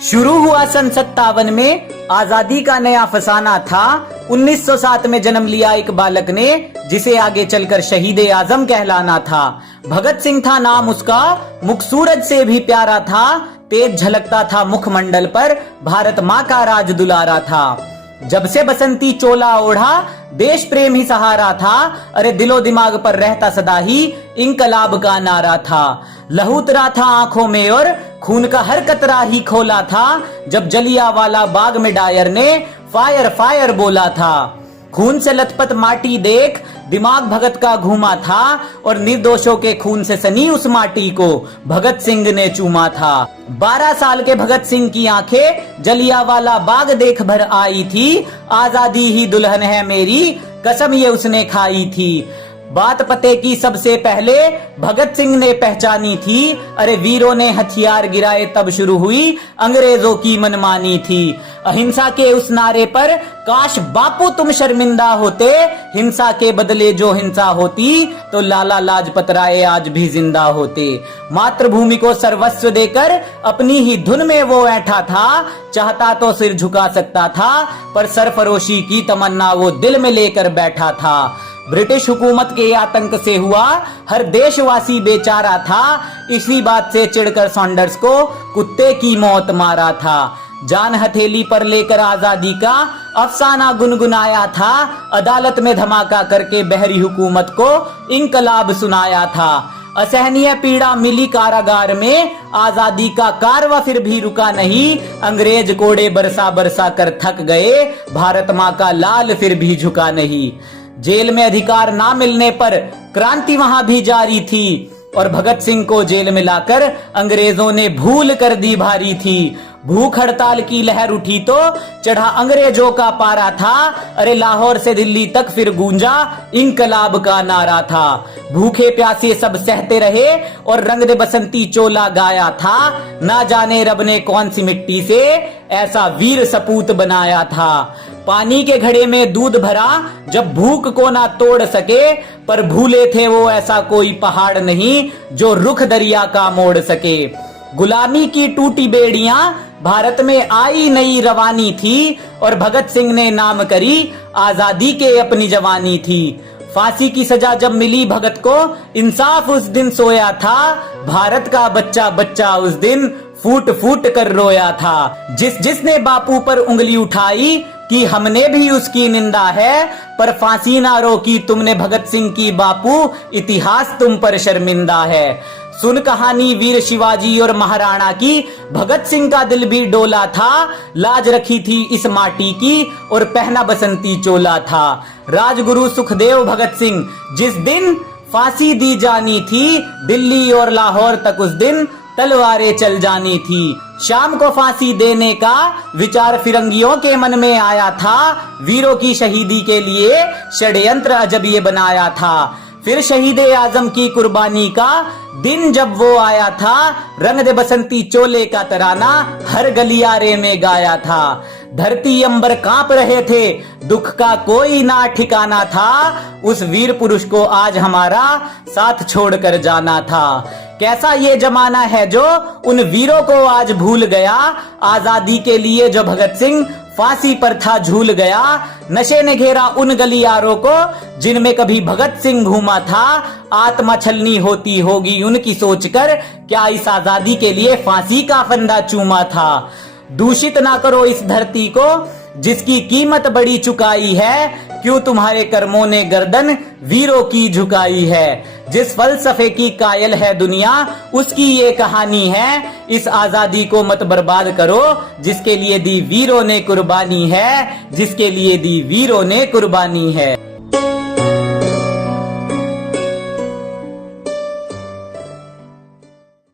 शुरू हुआ सन 57 में आजादी का नया फसाना था। 1907 में जन्म लिया एक बालक ने, जिसे आगे चलकर शहीद ए आजम कहलाना था। भगत सिंह था नाम उसका, मुख सूरज से भी प्यारा था। तेज झलकता था मुखमंडल पर, भारत माँ का राज दुलारा था। जब से बसंती चोला ओढ़ा, देश प्रेम ही सहारा था। अरे दिलो दिमाग पर रहता सदा ही इंकलाब का नारा था। लहू उतरा था आंखों में और खून का हर कतरा ही खोला था। जब जलियांवाला बाग में डायर ने फायर फायर बोला था। खून से लथपथ माटी देख दिमाग भगत का घूमा था, और निर्दोषों के खून से सनी उस माटी को भगत सिंह ने चूमा था। 12 साल के भगत सिंह की आंखें जलियांवाला बाग देख भर आई थी। आजादी ही दुल्हन है मेरी, कसम ये उसने खाई थी। बात पते की सबसे पहले भगत सिंह ने पहचानी थी। अरे वीरों ने हथियार गिराए तब शुरू हुई अंग्रेजों की मनमानी थी। अहिंसा के उस नारे पर काश बापू तुम शर्मिंदा होते। हिंसा के बदले जो हिंसा होती तो लाला लाजपत राय आज भी जिंदा होते। मातृभूमि को सर्वस्व देकर अपनी ही धुन में वो ऐठा था। चाहता तो सिर झुका सकता था, पर सरफरोशी की तमन्ना वो दिल में लेकर बैठा था। ब्रिटिश हुकूमत के आतंक से हुआ हर देशवासी बेचारा था। इसी बात से चिढ़कर सॉन्डर्स को कुत्ते की मौत मारा था। जान हथेली पर लेकर आजादी का अफसाना गुनगुनाया था। अदालत में धमाका करके बहरी हुकूमत को इंकलाब सुनाया था। असहनीय पीड़ा मिली कारागार में, आजादी का कारवा फिर भी रुका नहीं। अंग्रेज कोड़े बरसा बरसा कर थक गए, भारत माँ का लाल फिर भी झुका नहीं। जेल में अधिकार ना मिलने पर क्रांति वहां भी जारी थी, और भगत सिंह को जेल में लाकर अंग्रेजों ने भूल कर दी भारी थी। भूख हड़ताल की लहर उठी तो चढ़ा अंग्रेजों का पारा था। अरे लाहौर से दिल्ली तक फिर गूंजा इंकलाब का नारा था। भूखे प्यासे सब सहते रहे और रंग दे बसंती चोला गाया था। ना जाने रब ने कौन सी मिट्टी से ऐसा वीर सपूत बनाया था। पानी के घड़े में दूध भरा जब भूख को ना तोड़ सके, पर भूले थे वो ऐसा कोई पहाड़ नहीं जो रुख दरिया का मोड़ सके। गुलामी की टूटी बेड़ियां भारत में आई नई रवानी थी, और भगत सिंह ने नाम करी आजादी के अपनी जवानी थी। फांसी की सजा जब मिली भगत को, इंसाफ उस दिन सोया था। भारत का बच्चा बच्चा उस दिन फूट फूट कर रोया था। जिसने बापू पर उंगली उठाई कि हमने भी उसकी निंदा है, पर फांसी ना रोकी तुमने भगत सिंह की बापू, इतिहास तुम पर शर्मिंदा है। सुन कहानी वीर शिवाजी और महाराणा की, भगत सिंह का दिल भी डोला था। लाज रखी थी इस माटी की और पहना बसंती चोला था। राजगुरु सुखदेव भगत सिंह जिस दिन फांसी दी जानी थी, दिल्ली और लाहौर तक उस दिन तलवारें चल जानी थी। शाम को फांसी देने का विचार फिरंगियों के मन में आया था। वीरों की शहीदी के लिए षड्यंत्र अजब ये बनाया था। फिर शहीद ए आजम की कुर्बानी का दिन जब वो आया था, रंग दे बसंती चोले का तराना हर गलियारे में गाया था। धरती अंबर कांप रहे थे, दुख का कोई ना ठिकाना था। उस वीर पुरुष को आज हमारा साथ छोड़कर जाना था। कैसा ये जमाना है जो उन वीरों को आज भूल गया। आजादी के लिए जो भगत सिंह फांसी पर था झूल गया। नशे ने घेरा उन गलियारों को जिनमें कभी भगत सिंह घूमा था। आत्मा छलनी होती होगी उनकी सोचकर, क्या इस आजादी के लिए फांसी का फंदा चूमा था। दूषित ना करो इस धरती को जिसकी कीमत बड़ी चुकाई है। क्यों तुम्हारे कर्मों ने गर्दन वीरों की झुकाई है। जिस फलसफे की कायल है दुनिया, उसकी ये कहानी है। इस आजादी को मत बर्बाद करो जिसके लिए दी वीरों ने कुर्बानी है, जिसके लिए दी वीरों ने कुर्बानी है।